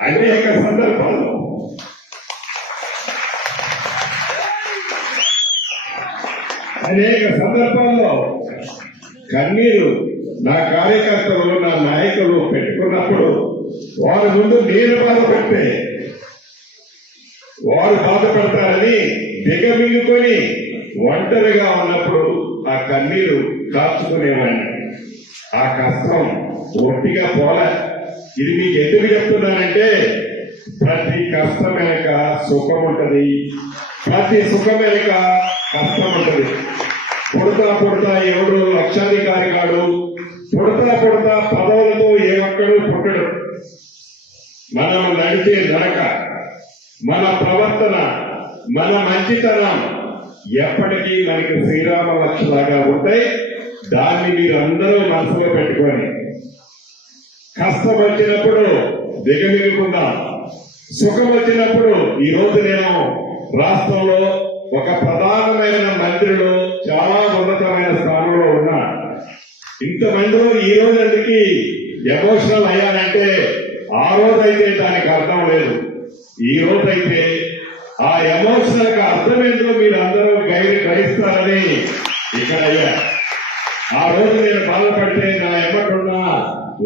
అనేక సందర్భాల్లో అనేక సందర్భాల్లో కన్నీరు నా కార్యకర్తలు నా నాయకులు పెట్టుకున్నప్పుడు వారి ముందు నేను బాధ పెడితే వారు బాధపడతారని దిగమింగుకొని ఒంటరిగా ఉన్నప్పుడు ఆ కన్నీరు కాచుకునేవాడిని. కష్టం ఒట్టిగా పోలే. ఇది మీకు ఎందుకు చెప్తున్నానంటే ప్రతి కష్టం వెనక సుఖం ఉంటది. ప్రతి సుఖం వెనక కష్టం ఉంటది. పుడతా పుడతా ఎవడు లక్షాధికారి కాడు. పుడతా పుడతా పదవులతో ఏ ఒక్కడు పుట్టడు. మనం నడిచే నడక మన ప్రవర్తన మన మంచితనం ఎప్పటికీ మనకి శ్రీరామ లక్షలాగా ఉంటాయి. దాన్ని మీరు అందరూ మనసులో పెట్టుకొని కష్టం వచ్చినప్పుడు దిగమిగకుండా సుఖం వచ్చినప్పుడు ఈ రోజు నేను రాష్ట్రంలో ఒక ప్రధానమైన మంత్రిలో చాలా ఉన్నతమైన స్థానంలో ఉన్నా. ఇంతమందిలో ఈ రోజు ఎందుకు ఎమోషనల్ అయ్యానంటే ఆ రోజైతే దానికి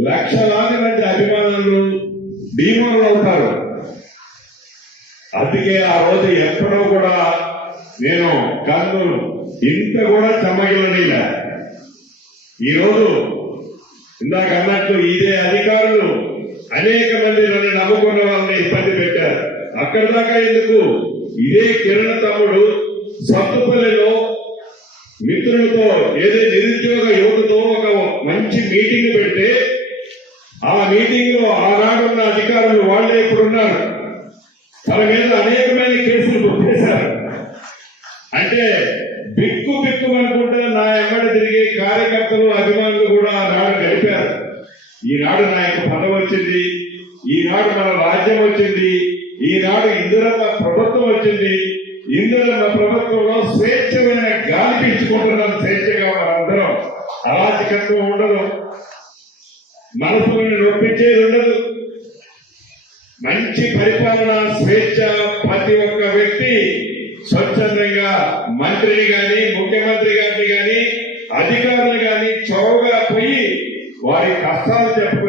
లక్షలాది మంది అభిమానులు భీమాలు ఉంటారు. అందుకే ఆ రోజు ఎప్పుడో కూడా నేను కన్ను ఇంత కూడా చెమ్మగిలనీల ఈ రోజు ఇందాక అన్నట్టు ఇదే అధికారులు అనేక మంది నన్ను నమ్ముకున్న వాళ్ళని ఇబ్బంది పెట్టారు. అక్కడ దాకా ఎందుకు? ఇదే కిరణ్ తమ్ముడు సత్తుపల్లిలో మిత్రులతో ఏదో నిరుద్యోగ యువతతో ఒక మంచి మీటింగ్ పెడితే ఉన్న అధికారులు వాళ్ళే ఇప్పుడు ఉన్నారు. తన మీద అనేకమైన కేసులు కొట్టేశారు అంటే బిక్కు బిక్కు అనుకుంటే నా ఎమ్మడి తిరిగే కార్యకర్తలు అభిమానులు కూడా ఆనాడు గడిపారు ఈనాడు నా యొక్క పదవి వచ్చింది. ఈనాడు మన రాజ్యం వచ్చింది. ఈనాడు ఇందిరమ్మ ప్రభుత్వం వచ్చింది. ఇందిరమ్మ ప్రభుత్వంలో స్వేచ్ఛమైన గాలి పీల్చుకుంటున్నాం స్వేచ్ఛగా మనందరం. అరాచకత్వం ఉండదు. మనసులను నొప్పించేది ఉండదు. మంచి పరిపాలన స్వేచ్ఛ ప్రతి ఒక్క వ్యక్తి స్వచ్ఛందంగా మంత్రిని గాని ముఖ్యమంత్రి గారిని గాని అధికారులు గాని చౌగా పోయి వారి కష్టాలు చెప్పడం